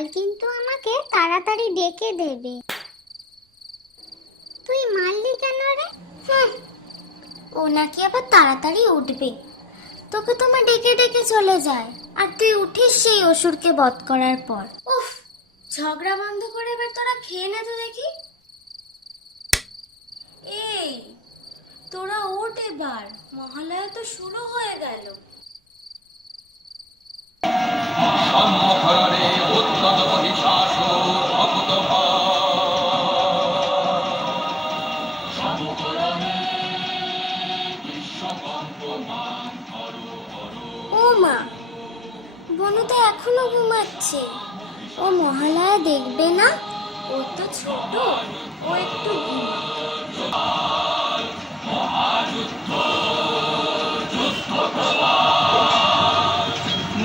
কাল কিন্তু আমাকে তাড়াতাড়ি ডেকে দেবে। তুই মারলি কেন রে? হ্যাঁ, ও নাকি আবার তাড়াতাড়ি উঠবে, তোকে তোমার ডেকে ডেকে চলে যায়, আর তুই উঠিস সেই অসুরকে বধ করার পর। উফ, ঝগড়া বন্ধ করে এবার তোরা খেয়ে নে তো দেখি। এই তোরা ওঠ, এবার মহালয়া তো শুরু হয়ে গেল। ও মা, বনু তো এখনো ঘুমাচ্ছে, ও মহালয়া দেখবে না? ও তো ছোট, ও একটু ঘুমা।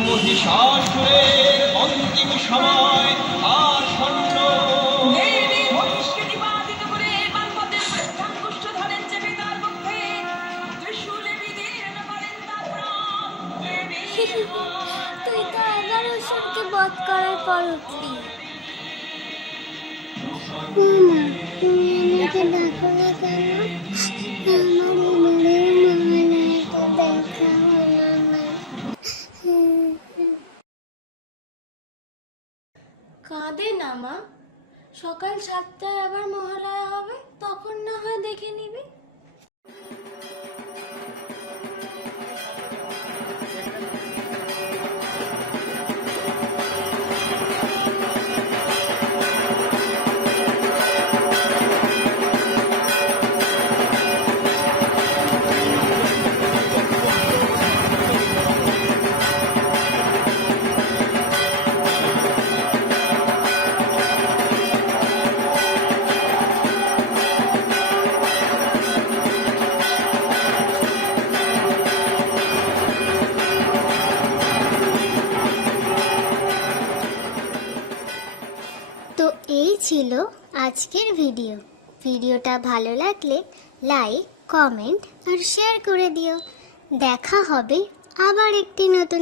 মহিষাসুরের অন্তিম সময় আসন্ন। দেবী মহিষকে নিপাতিত করে মানবতের পৃষ্ঠাঙ্গুষ্ঠ ধরেন চেপে তার মুখে ত্রিশূলে বিদীর্ণ করেন তার প্রাণ। দেবী তুই তো এবার অসুরকে বধ করার পর উঠলি। তুমি আমাকে ডাকো না কেন? আমার মহালয়াকে দেখা হলো না। কাঁদে না মা, সকাল 7টায় আবার মহালয়া হবে, তখন না হয় দেখে নিবি। তো এই ছিল আজকের ভিডিওটা ভালো লাগলে লাইক, কমেন্ট আর শেয়ার করে দিও। দেখা হবে আবার একটি নতুন